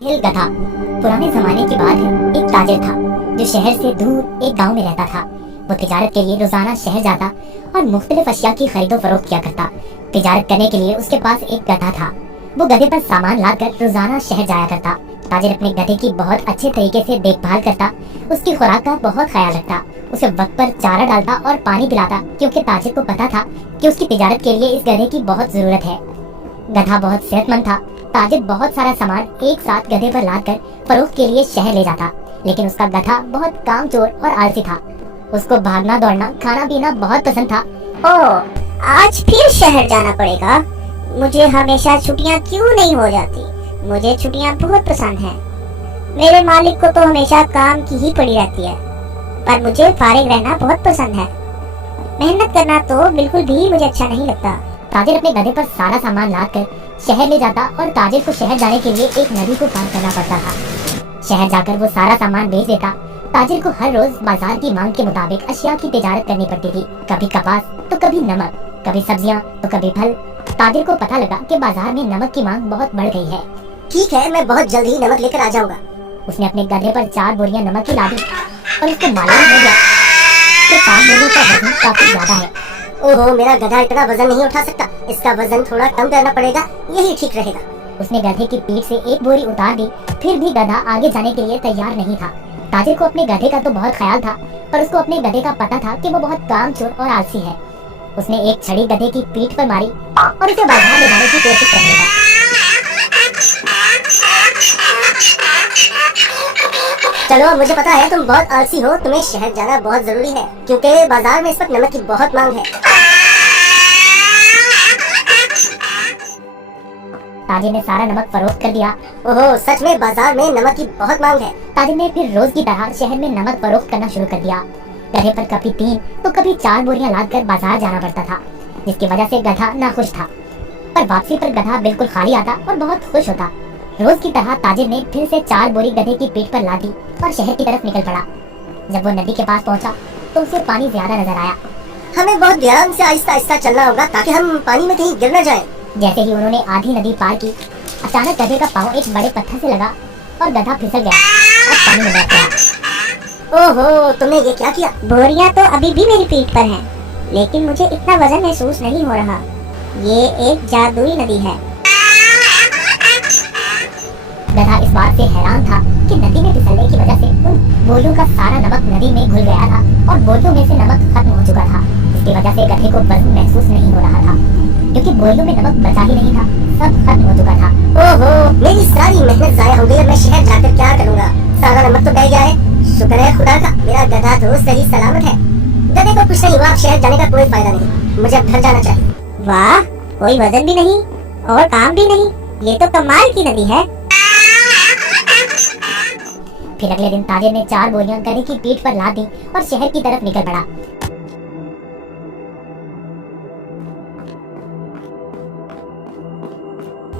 हिल गधा पुराने जमाने की बात है। एक ताजिर था जो शहर से दूर एक गांव में रहता था। वो तिजारत के लिए रोजाना शहर जाता और मुख्तलिफ अशिया की खरीदो फरोख्त किया करता। तिजारत करने के लिए उसके पास एक गधा था। वो गधे पर सामान लाकर रोजाना शहर जाया करता। ताजिर अपने गधे की बहुत अच्छे तरीके से देखभाल करता, उसकी खुराक का बहुत ख्याल रखता, उसे वक्त पर चारा डालता और पानी पिलाता, क्योंकि ताजिर को पता था कि उसकी तिजारत के लिए इस गधे की बहुत जरूरत है। गधा बहुत सेहतमंद था। ताजिर बहुत सारा सामान एक साथ गधे पर लाद कर फरोख्त के लिए शहर ले जाता, लेकिन उसका गधा बहुत कामचोर और आलसी था। उसको भागना दौड़ना खाना पीना बहुत पसंद था। ओह, आज फिर शहर जाना पड़ेगा। मुझे हमेशा छुट्टियां क्यों नहीं हो जाती? मुझे छुट्टियां बहुत पसंद हैं। मेरे मालिक को तो हमेशा काम की ही पड़ी रहती है, पर मुझे फारिग रहना बहुत पसंद है। मेहनत करना तो बिल्कुल भी मुझे अच्छा नहीं लगता। ताजिर अपने गधे पर सारा सामान लाद कर शहर ले जाता और ताजिर को शहर जाने के लिए एक नदी को पार करना पड़ता था। शहर जाकर वो सारा सामान बेच देता। ताजिर को हर रोज बाजार की मांग के मुताबिक अशिया की तिजारत करनी पड़ती थी। कभी कपास तो कभी नमक, कभी सब्जियां तो कभी फल। ताजिर को पता लगा कि बाजार में नमक की मांग बहुत बढ़ गई है। ठीक है, मैं बहुत जल्द ही नमक लेकर आ जाऊंगा। उसने अपने गधे पर 4 बोरियां नमक की लादी और उसको मालूम हो गया कि 4 बोरियों का वजन काफी ज्यादा है। ओहो, मेरा गधा इतना वजन नहीं उठा सकता। इसका वजन थोड़ा कम करना पड़ेगा, यही ठीक रहेगा। उसने गधे की पीठ से एक बोरी उतार दी, फिर भी गधा आगे जाने के लिए तैयार नहीं था। ताजिर को अपने गधे का तो बहुत ख्याल था, पर उसको अपने गधे का पता था कि वो बहुत कामचोर और आलसी है। उसने एक छड़ी गधे की पीठ पर मारी और उसे बाजार ले जाने की कोशिश करने लगा। चलो, मुझे पता है तुम बहुत आलसी हो। तुम्हें शहर जाना बहुत जरूरी है, क्योंकि बाजार में इस वक्त नमक की बहुत मांग है। ताजिर ने सारा नमक फरोख्त कर दिया। ओहो, सच में बाजार में नमक की बहुत मांग है। ताजिर ने फिर रोज की तरह शहर में नमक फरोख्त करना शुरू कर दिया। गधे पर कभी 3 तो कभी 4 बोरियां लादकर बाजार जाना पड़ता था, जिसकी वजह से गधा नाखुश था। पर वापसी पर गधा बिल्कुल खाली आता और बहुत खुश होता। रोज की तरह ताजिर ने फिर से 4 बोरी गधे की पीठ पर लादी और शहर की तरफ निकल पड़ा। जब वो नदी के पास पहुंचा तो उसे पानी ज्यादा नजर आया। हमें बहुत ध्यान से आहिस्ता आहिस्ता चलना होगा ताकि हम पानी में कहीं गिर न जाएं। जैसे ही उन्होंने आधी नदी पार की, अचानक गधे का पाँव एक बड़े पत्थर से लगा और गधा फिसल गया और पानी में बैठ गया। ओहो, तुमने ये क्या किया? बोरियां तो अभी भी मेरी पीठ पर हैं, लेकिन मुझे इतना वजन महसूस नहीं हो रहा। ये एक जादुई नदी है। गधा इस बात से हैरान था कि नदी में फिसलने की वजह से उन बोरियों का सारा नमक नदी में घुल गया था और बोरियों में से नमक खत्म हो चुका था। इसकी वजह से गधे को वजन महसूस नहीं हो रहा था, क्योंकि बोरियों में नमक बचा ही नहीं था, सब खत्म हो चुका था। ओहो, मेरी सारी मेहनत जाया हो गई। मैं शहर जाकर क्या करूँगा? सारा नमक तो बह गया है। शुक्र है खुदा का, मेरा गधा तो सही सलामत है। गधे को कुछ नहीं हुआ। शहर जाने का कोई फायदा नहीं, मुझे अब घर जाना चाहिए। वाह, कोई वजन भी नहीं और काम भी नहीं। ये तो कमाल की नदी है। फिर अगले दिन ताजिर ने 4 बोरियां गधे की पीठ पर लाद दी और शहर की तरफ निकल पड़ा।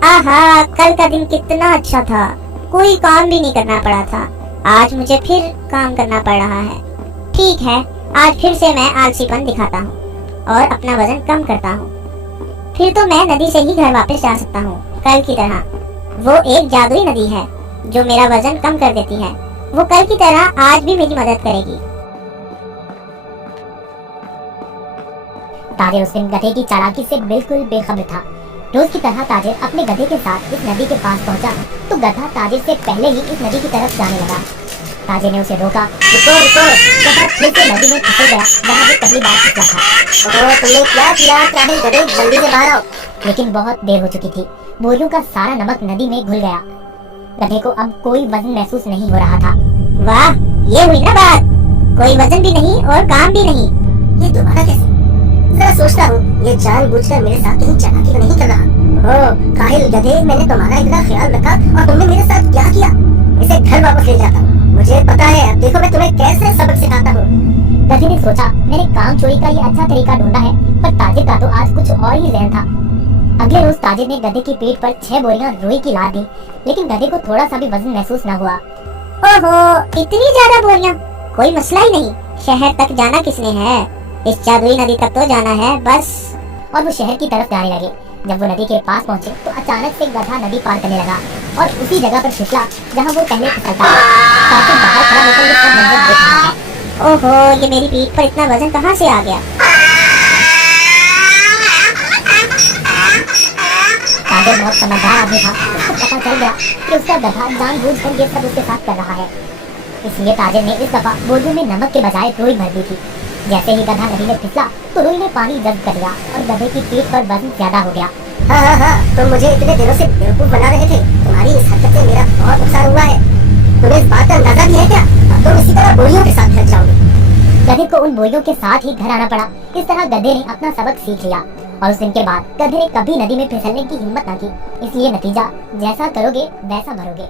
आहा, कल का दिन कितना अच्छा था। कोई काम भी नहीं करना पड़ा था। आज मुझे फिर काम करना पड़ रहा है। ठीक है, आज फिर से मैं आलसीपन दिखाता हूँ और अपना वजन कम करता हूँ। फिर तो मैं नदी से ही घर वापस जा सकता हूँ, कल की तरह। वो एक जादुई नदी है जो मेरा वजन कम कर देती है। वो कल की तरह आज भी मेरी मदद करेगी। ताजिर उस दिन गधे की चालाकी से बिल्कुल बेखबर था। रोज की तरह ताजिर अपने गधे के साथ इस नदी के पास पहुंचा तो गधा ताजिर से पहले ही इस नदी की तरफ जाने लगा। ताजिर ने उसे रोका। रुको रुको। गधा फिर से नदी में फिसल गया जहाँ वो पहली बार फिसला था। ओहो, तुमने क्या किया? चाहे गधे, जल्दी से बाहर आओ। लेकिन बहुत देर हो चुकी थी। बोरियों का सारा नमक नदी में घुल गया। गधे को अब कोई वजन महसूस नहीं हो रहा था। वाह, ये हुई ना बात। कोई वजन भी नहीं और काम भी नहीं। ये दोबारा कैसे? जरा सोचता हूँ, ये जानबूझकर मेरे साथ कहीं चालाकी तो नहीं कर रहा। ओह काहिल गधे, मैंने तुम्हारा इतना ख्याल रखा और तुमने मेरे साथ क्या किया? इसे घर वापस ले जाता हूँ। मुझे पता है, अब देखो मैं तुम्हें कैसे सबक सिखाता हूँ। गधे ने सोचा, मैंने काम चोरी का ये अच्छा तरीका ढूंढा है, पर ताजिर का तो आज कुछ और ही ज़हन था। अगले रोज ताजिर ने गधे की पीठ पर 6 बोरियां रुई की लाद दी, लेकिन गधे को थोड़ा सा भी वजन महसूस न हुआ। ओहो, इतनी ज्यादा बोरियां? कोई मसला ही नहीं। शहर तक जाना किसने है? इस जादुई नदी तक तो जाना है बस। और वो शहर की तरफ जाने लगे। जब वो नदी के पास पहुंचे तो अचानक से गधा नदी पार करने लगा और उसी जगह पर फिसला जहां वो पहले फिसलता था। कातिल बाहर खड़ा होकर ये सब मंजर देख रहा है। ओहो, ये मेरी पीठ पर इतना वजन कहाँ से आ गया? ताजिर बहुत समझदार आदमी था। उसको पता चल गया कि उसका गधा जानबूझकर ये सब उसके साथ कर रहा है। इसलिए ताजिर ने इस दफा बोरियों में नमक के बजाय रुई भर दी थी। जैसे ही गधा नदी में फिसला तो रुई ने पानी जब्त कर लिया और गधे की पीठ पर वजन ज्यादा हो गया। हाँ, तुम मुझे इतने दिनों से बेवकूफ बना रहे थे। तुम्हारी इस हरकत से मेरा बहुत नुकसान हुआ है। तुम्हें इस बात का अंदाजा भी है क्या? अब तुम इसी तरह बोरियों के साथ फंस जाओगे। गधे को उन बोरियों के साथ ही घर आना पड़ा। इस तरह गधे ने अपना सबक सीख लिया और उस दिन के बाद गधे ने कभी नदी में फिसलने की हिम्मत न की। इसलिए नतीजा जैसा करोगे वैसा भरोगे।